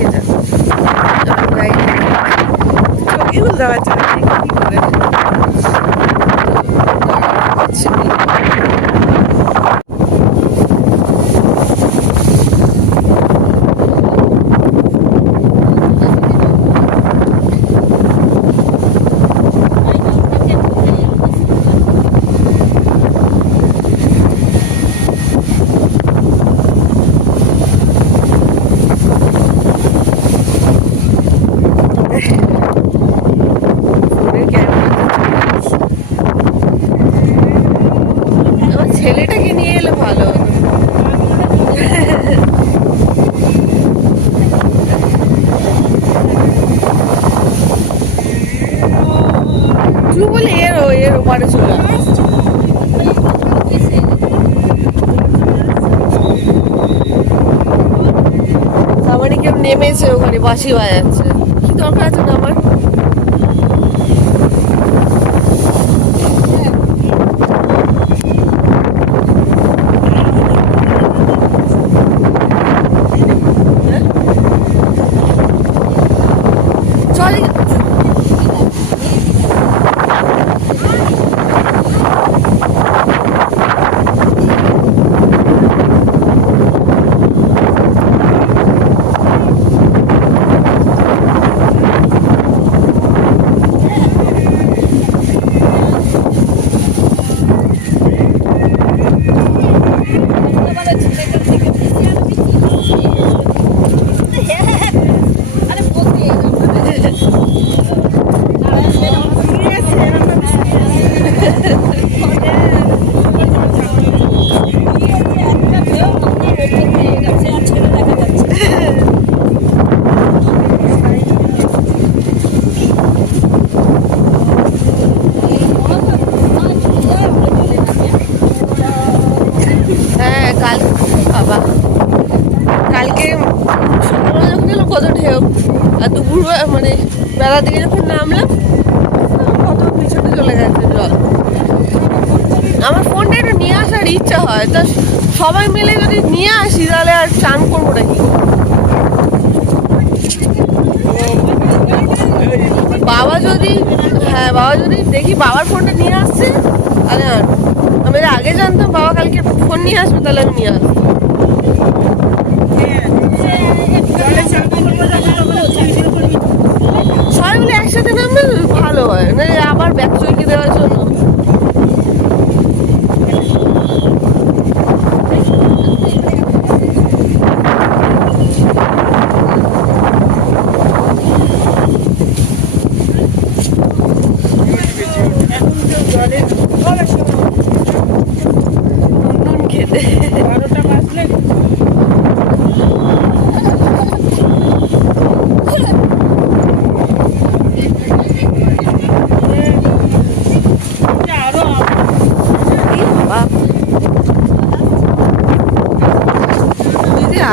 কে জানে। চোখে বুঝতে পারছি না কি করে। ছেলেটাকে নিয়ে এলে ভালো হতো। তুই বলে এর ওপারে চলে আসছে। আমার কেউ নেমেছে ওখানে বাঁশি বাজাচ্ছে, কি দরকার আছে না আমার। কালকে সকালবেলা যখন এলো কত ঢেউ, আর দুপুর মানে বেলা দিকে যখন নামলাম কত পিছনে চলে গেছে জল। আমার ফোনটা একটু নিয়ে আসার ইচ্ছা হয়, তা সবাই মিলে যদি নিয়ে আসি তাহলে আর চান করবো নাকি। বাবা যদি দেখি বাবার ফোনটা নিয়ে আসছে তাহলে আর আমি আগে জানতাম বাবা কালকে ফোন নিয়ে আসবে তাহলে আমি নিয়ে আসতাম। সবাই মিলে একসাথে নামলে ভালো হয়, না আবার ব্যাগ চুইকে দেওয়ার জন্য। নুন খেতে 12টা বাজলে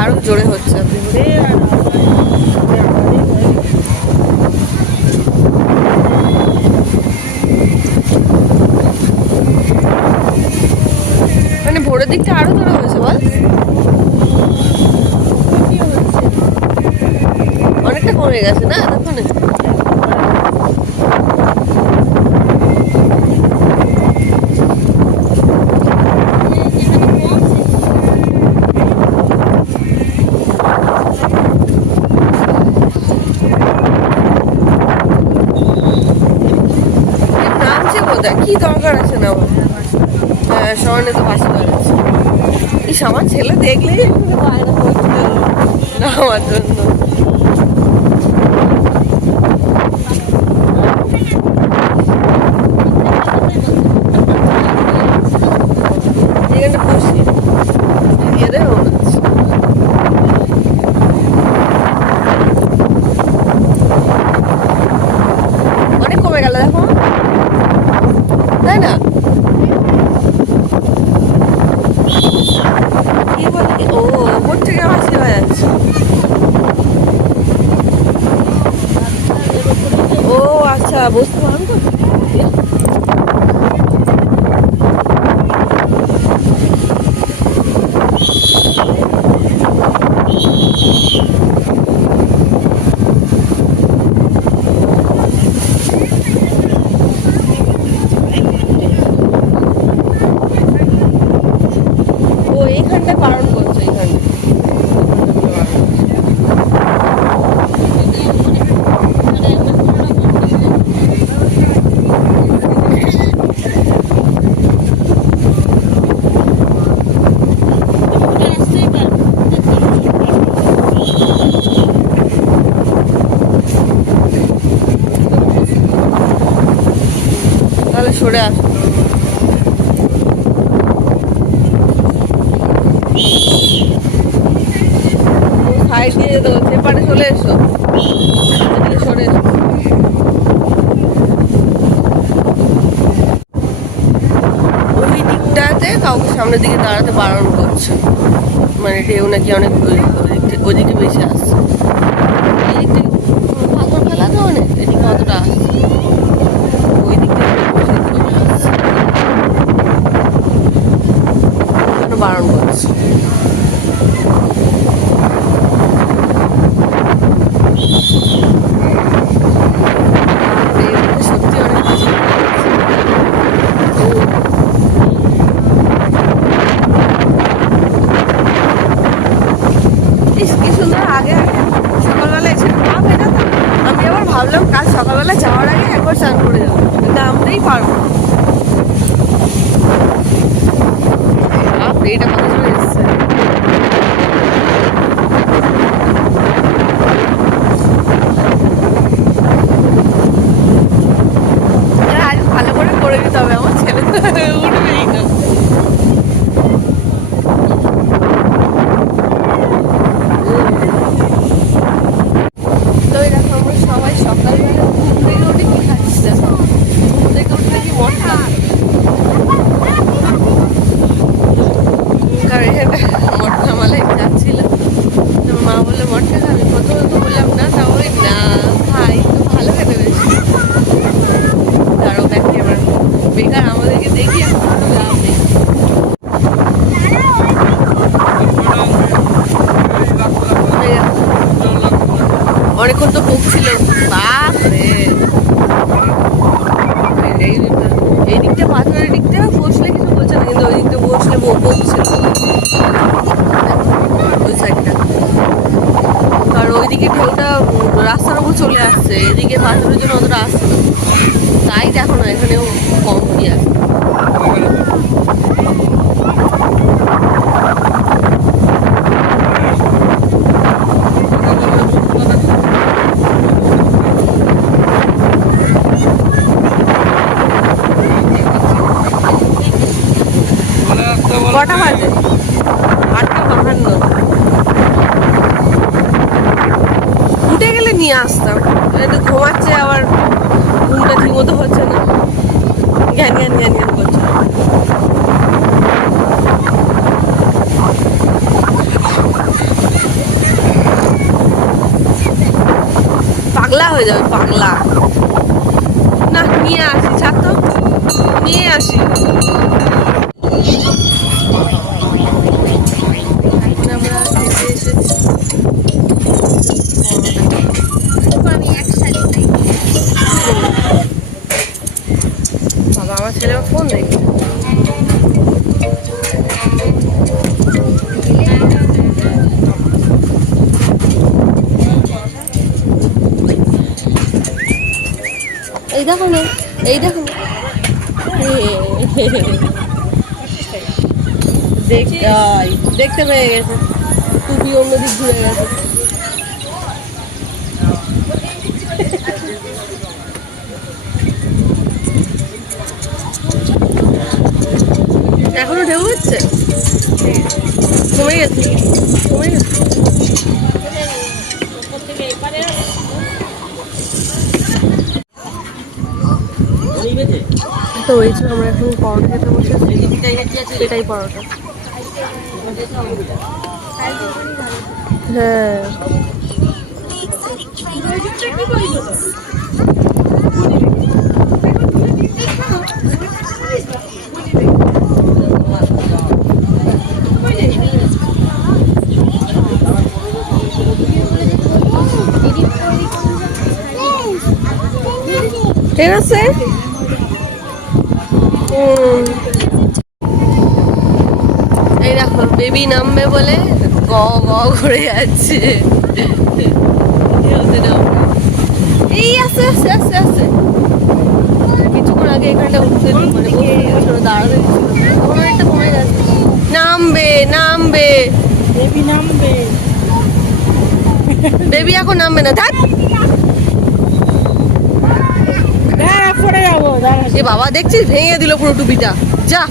আরো জোরে হচ্ছে। মানে ভোরের দিকটা আরো জোরে হয়েছে বল, অনেকটা কমে গেছে না এতক্ষণে। কি দরকার আছে না, হ্যাঁ শহরে তো বাসি বাজাচ্ছে। ইস আমার ছেলে দেখলেই বায়না করছে না আমার জন্য। এখানটা খুশি দিয়ে দেয় মনে হচ্ছে। অনেক কমে গেল দেখো, তাই না? ও ওপর থেকে হাসি হয়ে যাচ্ছে। ও আচ্ছা বুঝতে পারলাম তো। ঘুরে আসো। সাইড দিয়ে যেতে হচ্ছে, এপারে চলে এসো, এদিকে সরে এসো। ওই দিকটাতে কাউকে সামনের দিকে দাঁড়াতে বারণ করছে, মানে ঢেউ নাকি অনেক ওদিকে বেশি আসছে। এই দিক থেকে পাথর ফেলা তো অনেক, এদিকে অতটা আসছে, ওই দিক থেকে চলে আসছে, বারণ করছে। সত্যি অনেক বেশি কি সুন্দর। আগে আগে সকালবেলা এসে পা ভেজাতাম, আমি আবার ভাবলাম কাল সকালবেলা যাওয়ার আগে একবার স্নান করে যাবো, কিন্তু আমতেই পারবো। এটা কত জোরে এসছে। আজ ভালো করে দিতে হবে, আমার ছেলে উঠবেই না। তো এরকম আমরা সবাই সকালবেলা ঘুম থেকে উঠে কি খাচ্ছি দেখো, ঘুম থেকে উঠে দেখি মটকা। কারণ এখানটা মটকা মালাই যাচ্ছিল, তো মা বললো মটকা খাবি, প্রথমে তো বললাম না, তা ওই না খাই তো ভালো খেতে বেশি। তারও দেখি এবার বেকার আমাদেরকে দেখি লাভ নেই। অনেকক্ষণ তো বকছিল, বাপরে এই দিকটা পাথরের দিকটা বসলে কিছু বলছে না, কিন্তু ওই দিকটা বসলে বকছিল ওই সাইডটা। কারণ ওইদিকে ঢেউটা রাস্তার উপর চলে আসছে, এদিকে পাথরের জন্য অতটা আসছে না, তাই দেখো না এখানেও কম কি আছে। কটা বাজে? 8:52। উঠে গেলে নিয়ে আসতাম, একটু ঘুমাচ্ছে, আবার ঘুমটা ঠিক মতো হচ্ছে না, জ্ঞান জ্ঞান জ্ঞান জ্ঞান করছে। পাগলা হয়ে যাবে, পাগলা। না নিয়ে আসি, ছাড় তো, নিয়ে আসি। আমরা খেতে এসেছি, বাবা আমার ছেলে আমার ফোন দেখছে। এই দেখো না, এই দেখো না, দেখতে পেয়ে গেছে, টুপি অন্যদিক ঘুরে গেছে। এখনো ঢেউ হচ্ছে, কমে গেছে, কমে গেছে। তো ওই যে আমরা এখন পরোটা খেতে বসেছি, এটাই পরোটা। হ্যাঁ ঠিক আছে। এই দেখো বেবি নামবে বলে গ গ করে যাচ্ছে, এই আস্তে আস্তে আস্তে আস্তে। কিছুক্ষণ আগে এখানটা উঠতে মানে দাঁড়াতে একটা কমে যাচ্ছে। নামবে নামবে বেবি নামবে, বেবি এখন নামবে না, থাক। পরে যাবো। এ বাবা দেখছিস ভেঙে দিল পুরো টুপিটা, যা।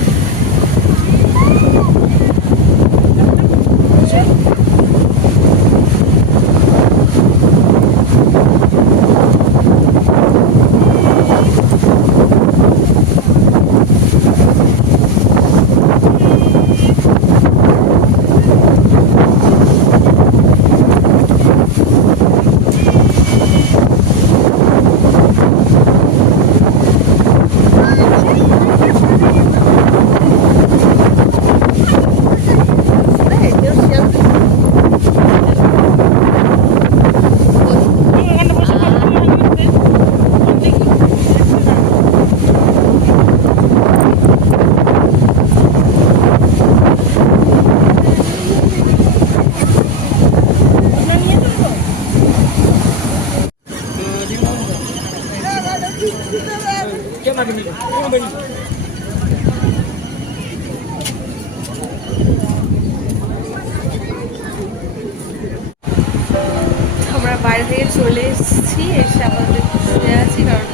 আমরা বাইরে থেকে চলে এসেছি, এসে আপাতত একটু শুয়ে আছি, কারণ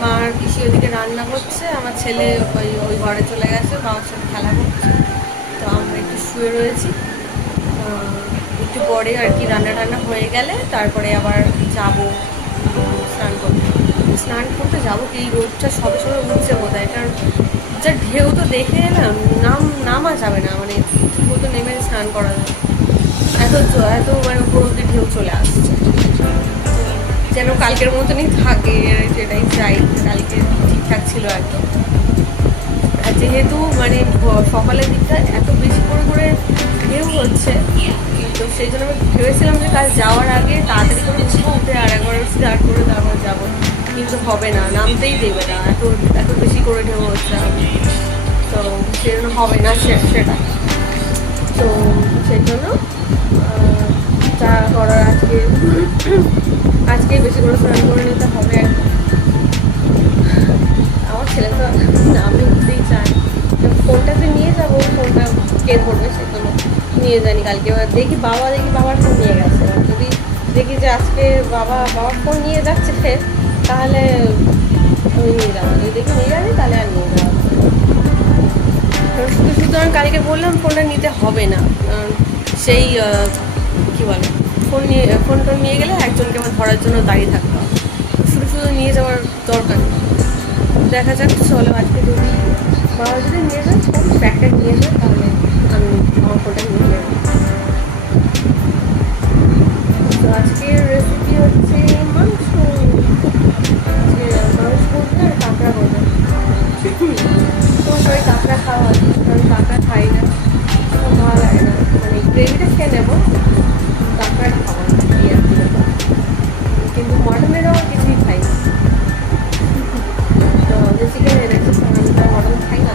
মা আর পিসি ওদিকে রান্না করছে, আমার ছেলে ওই ওই ঘরে চলে গেছে, বাবার সাথে খেলা করছে। তো আমরা একটু শুয়ে রয়েছি, একটু পরে আর কি রান্না টান্না হয়ে গেলে তারপরে আবার যাব স্নান করতে। স্নান করতে যাবো কি, এই রোদটা সবে সবে উঠছে বোধহয়, কারণ যা ঢেউ তো দেখে না নামা যাবে না, মানে ঠিক মতো নেমে স্নান করা যাবে, এত এত মানে উপর অব্দি ঢেউ চলে আসছে। যেন কালকের মতনই থাকে, সেটাই চাই, কালকে ঠিকঠাক ছিল একদম। আর যেহেতু মানে সকালের দিকটা এত বেশি করে ঢেউ হচ্ছে, তো সেই জন্য আমি ভেবেছিলাম যে কাল যাওয়ার আগে তাড়াতাড়ি করে উঠে আর একবার স্টার্ট করে তারপর যাবো, কিন্তু হবে না, নামতেই দেবে না, এত এত বেশি করে ঢেউ হচ্ছে, তো সেই জন্য হবে না সেটা। তো সেই জন্য যা করার আজকে বেশি করে স্নান করে নিতে হবে। আমার ছেলে তো নামে উঠতেই চায়, ফোনটাতে নিয়ে যাবো, ফোনটা কে ধরবে সেগুলো নিয়ে জানি কালকে। এবার দেখি বাবার ফোন নিয়ে গেছে, এবার যদি দেখি যে আজকে বাবার ফোন নিয়ে যাচ্ছে তাহলে আমি নিয়ে যাবো, যদি দেখি নিয়ে যাবি তাহলে আর নিয়ে যাবো। শুধু আমি কালকে বললাম ফোনটা নিতে হবে না, কারণ সেই কী বলে ফোন টোন নিয়ে গেলে একজনকে আমার ধরার জন্য দাঁড়িয়ে থাকতে হবে, শুধু নিয়ে যাওয়ার দরকার নেই। দেখা যাক, চলো আজকে যদি বাবা যদি নিয়ে যায় ফোন ব্যাগটা নিয়ে যায় তাহলে আমি আমার ফোনটা নিয়ে যাবো। তো আজকের রেসিপি হচ্ছে মাংস করতে আর কাঁকড়া করবে। তোমার সবাই কাঁকড়া খাওয়া হয়, আমি কাঁকড়া খাই না, ভালো লাগে না, মানে গ্রেভিটা খেয়ে নেবো, কাঁকড়াটা খাবো না এই আর কি ব্যাপার। কিন্তু মটনেরও কিছুই খাই না, তো যে চিকেন এনেছি আমি তো মটন খাই না,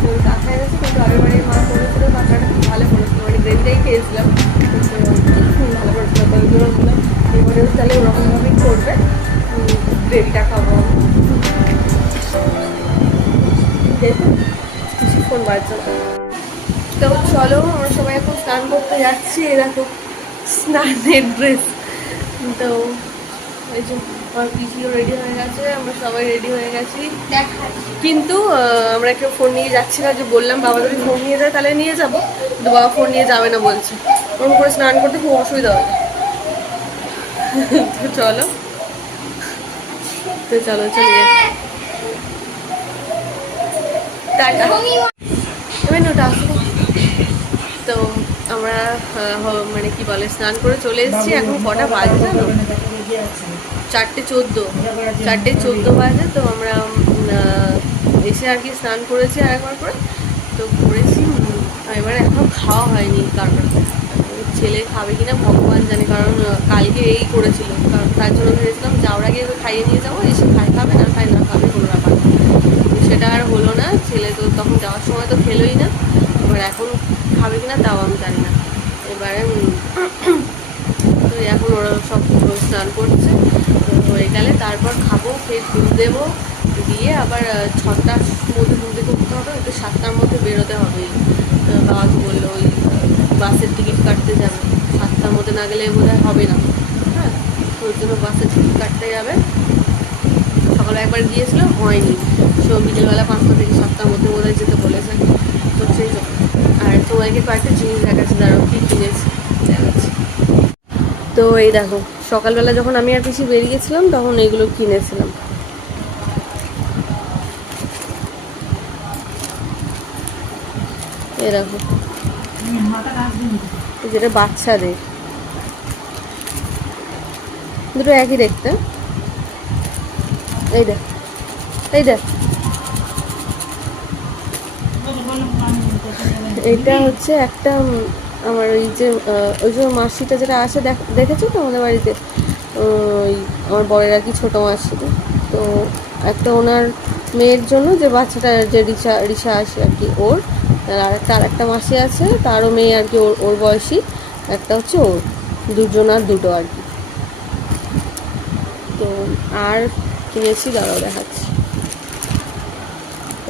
তো কাঁকড়া এনেছি, কিন্তু আগের বাড়ির মা করেছিল কাঁকড়াটা খুব ভালো করেছিল, মানে গ্রেভিটাই খেয়েছিলাম, ভালো করেছিল। তো ওই জন্য বললাম এবারে তাহলে ওরকমভাবেই করবে, গ্রেভিটা খাবো। কিছুক্ষণ বাজছে, তো চলো আমরা সবাই এখন স্নান করতে যাচ্ছি, এরকম স্নানের ড্রেস। তো এই যে আমার পিসিও রেডি হয়ে গেছে, আমরা সবাই রেডি হয়ে গেছি, কিন্তু আমরা কেউ ফোন নিয়ে যাচ্ছি না। যে বললাম বাবা যদি ফোন নিয়ে যায় তাহলে নিয়ে যাবো, কিন্তু বাবা ফোন নিয়ে যাবে না বলছে, ওরকম করে স্নান করতে খুব অসুবিধা হবে। তো চলো চলে টাটা, ওটা আসবো। তো আমরা মানে কি বলে স্নান করে চলে এসেছি, এখন কটা বাজে জানো, 4:14 বাজে। তো আমরা এসে আর কি স্নান করেছি আর একবার করে, তো করেছি, এবারে এখনও খাওয়া হয়নি, কারণ ছেলে খাবে কিনা ভগবান জানে, কারণ কালকে এই করেছিল, কারণ তার জন্য ভেবেছিলাম যাওয়ার আগে খাইয়ে নিয়ে যাবো, এসে খাবে না খাবে কোনো ব্যাপার, সেটা আর হলো না। ছেলে তো তখন যাওয়ার সময় তো খেলোই না, এবার এখন খাবে কিনা তাও আমি জানি না। এবারে তো এখন ওরা সব স্নান করছে, হয়ে গেলে তারপর খাবো, খেয়ে দুধ দেবো, দিয়ে আবার 6টার মধ্যে ঘুরতে করতে হবে, একটু 7টার মধ্যে বেরোতে হবে। বাবাকে বললো ওই বাসের টিকিট কাটতে যাবে, 7টার মধ্যে না গেলে বোধহয় হবে না, হ্যাঁ, ওর জন্য বাসের টিকিট কাটতে যাবে। সকালে সকালবেলা একবার গিয়েছিলাম, হয়নি। তো বিকেলবেলা 5টা থেকে 7টার মধ্যে বোধহয় যেতে বলেছে। তো সেই জন্য আর তোমাকে কয়েকটা জিনিস দেখাচ্ছি, দাঁড়ো কী কিনেছি দেখাচ্ছি। তো এই দেখো, সকালবেলা যখন আমি আর পিসি বেরিয়েছিলাম তখন এইগুলো কিনেছিলাম। এই দেখো, যেটা বাচ্চাদের, দুটো একই দেখতে। এই দেখ, এই দেখ, এইটা হচ্ছে একটা আমার ওই যে মাসিটা যেটা আসে দেখেছো তো আমাদের বাড়িতে, ওই আমার বরের আর কি ছোটো মাসিটা। তো একটা ওনার মেয়ের জন্য যে বাচ্চাটা, যে রিসা আসে আর কি ওর, আর একটা মাসি আছে তারও মেয়ে আর কি, ওর বয়সী একটা হচ্ছে ওর, দুজনার দুটো আর কি। তো আর কিনেছি, দাঁড়াও দেখাচ্ছি।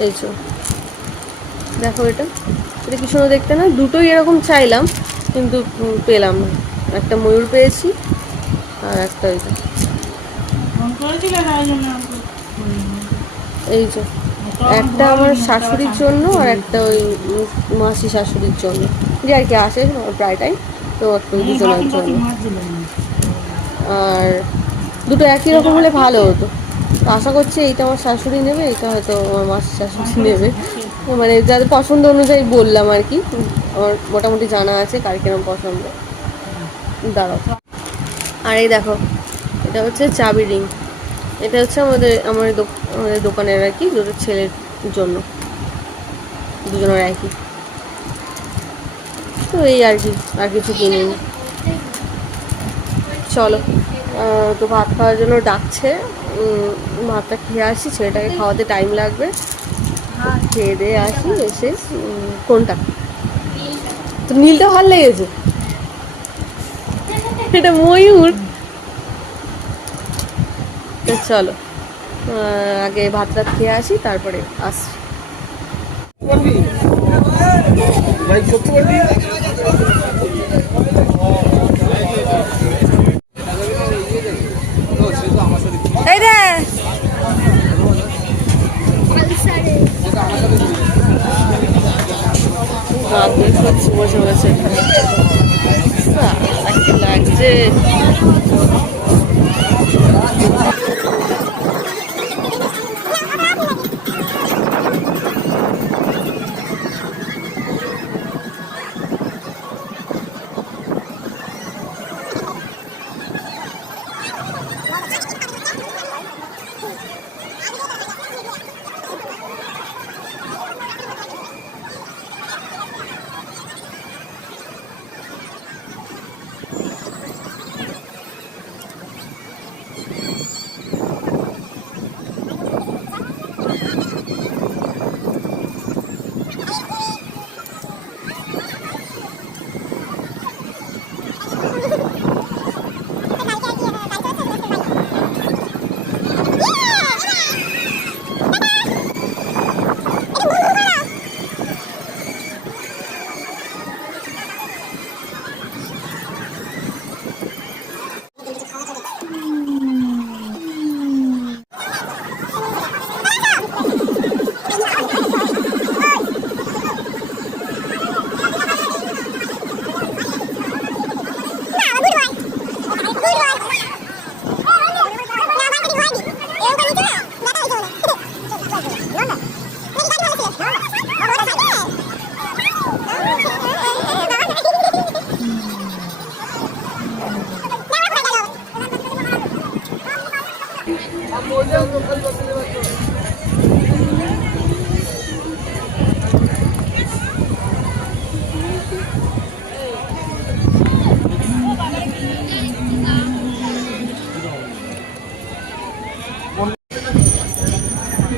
এই যে দেখো, এটা কি সুন্দর দেখতে না? দুটোই এরকম চাইলাম কিন্তু পেলাম না। একটা ময়ূর পেয়েছি আর একটা ওইটা। এই যে একটা আমার শাশুড়ির জন্য আর একটা ওই মাসি শাশুড়ির জন্য, যে আর কি আসে প্রায় টাইম, তো একটু দুজনের জন্য। আর দুটো একই রকম হলে ভালো হতো। তো আশা করছি এইটা আমার শাশুড়ি নেবে, এটা হয়তো আমার মাসি শাশুড়ি নেবে। মানে যাদের পছন্দ অনুযায়ী বললাম আর কি, আমার মোটামুটি জানা আছে কার কিরম পছন্দ। দাঁড়াও, আর এই দেখো, এটা হচ্ছে চাবি রিং। এটা হচ্ছে আমাদের দোকানের আর কি, দুটো ছেলের জন্য, দুজনের একই। তো এই আর কি, আর কিছু কিনিনি। চলো, তো ভাত খাওয়ার জন্য ডাকছে, ভাতটা খেয়ে আসি, ছেলেটাকে খাওয়াতে টাইম লাগবে। খেয়ে দিয়ে আসি, এসে কোনটা তো নীলটা ভালো লেগেছে, এটা ময়ূর। তো চলো, আগে ভাত টাত খেয়ে আসি, তারপরে আসছি। এই রে বসে বসে লাগছে।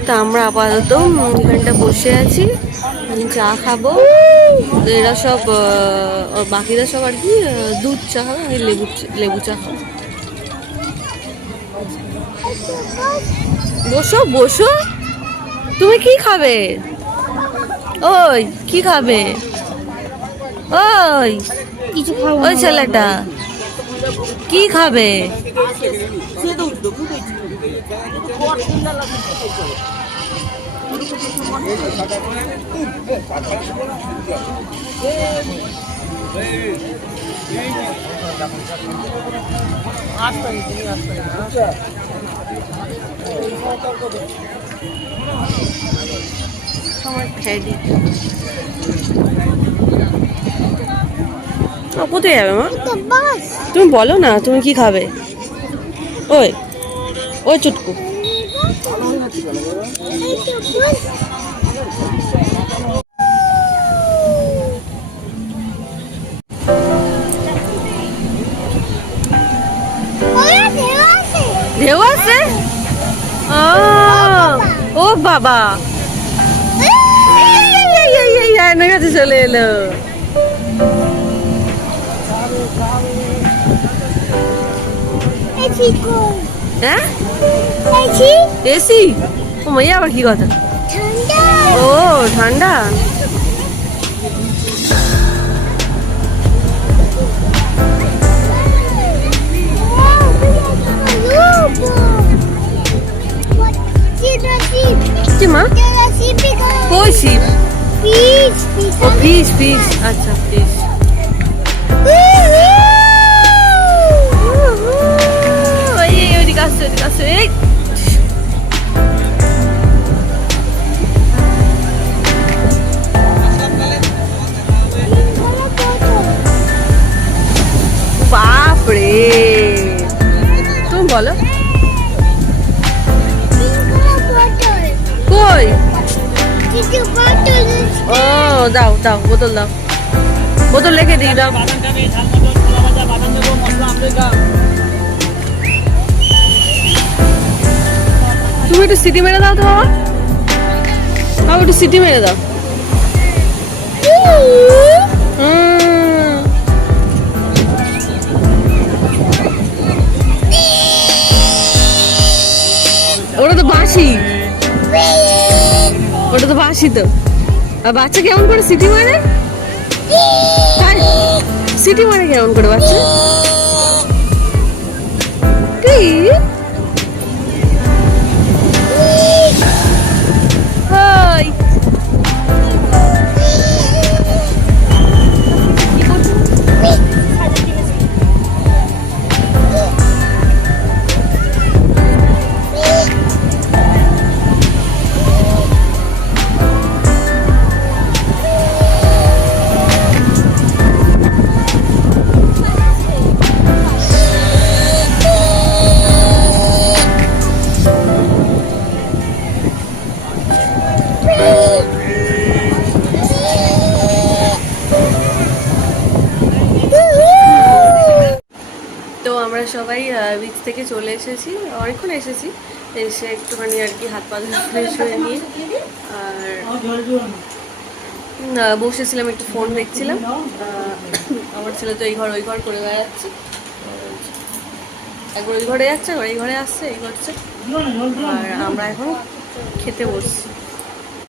তা আমরা আপাতত এখানটা বসে আছি, চা খাবো। এরা সব বাকিরা সব আর কি দুধ চা খাবে, আমি লেবু চা খাবো। বসো বসো, তুমি কি খাবে? ওই কি খাবে? ওই ওই ছেলেটা কি খাবে? কোথায় যাবে মা? তুমি বলো না তুমি কি খাবে। ওই ওই চুটকু ঢেউ আছে। ও বাবা আয়নার কাছে চলে এলো। হ্যাঁ এসি ও মাইয়া আবার কি কথা। ও ঠান্ডা। কি মা কই শিপ? ও ফিশ ফিশ আচ্ছা ফিশ। ওইদিকে আসছে ওইদিকে আসছে। এই বাপরে তুমি বলো কই। ও দাও দাও বোতল দাও বোতল রেখে দিই দাও। তুমি একটু সিটি মেরে দাও তো বাবা। বাবা একটু সিটি মেরে দাও। ওটা তো বাঁশি ওটা তো বাঁশি তো। আর বাচ্চা কেমন করে সিটি মারে? সিটি মারে কেমন করে বাচ্চা? কি আমরা সবাই বিচ থেকে চলে এসেছি, অনেকক্ষণ এসেছি। এসে একটুখানি আর কি হাত পা ফ্রেশ হয়ে নিয়ে আর বসেছিলাম, একটু ফোন দেখছিলাম। আমার ছেলে তো এই ঘর ওই ঘর করে বেড়াচ্ছে, একবার ওই ঘরে যাচ্ছে একবার এই ঘরে আসছে এই করছে। আর আমরা এখন খেতে বসছি।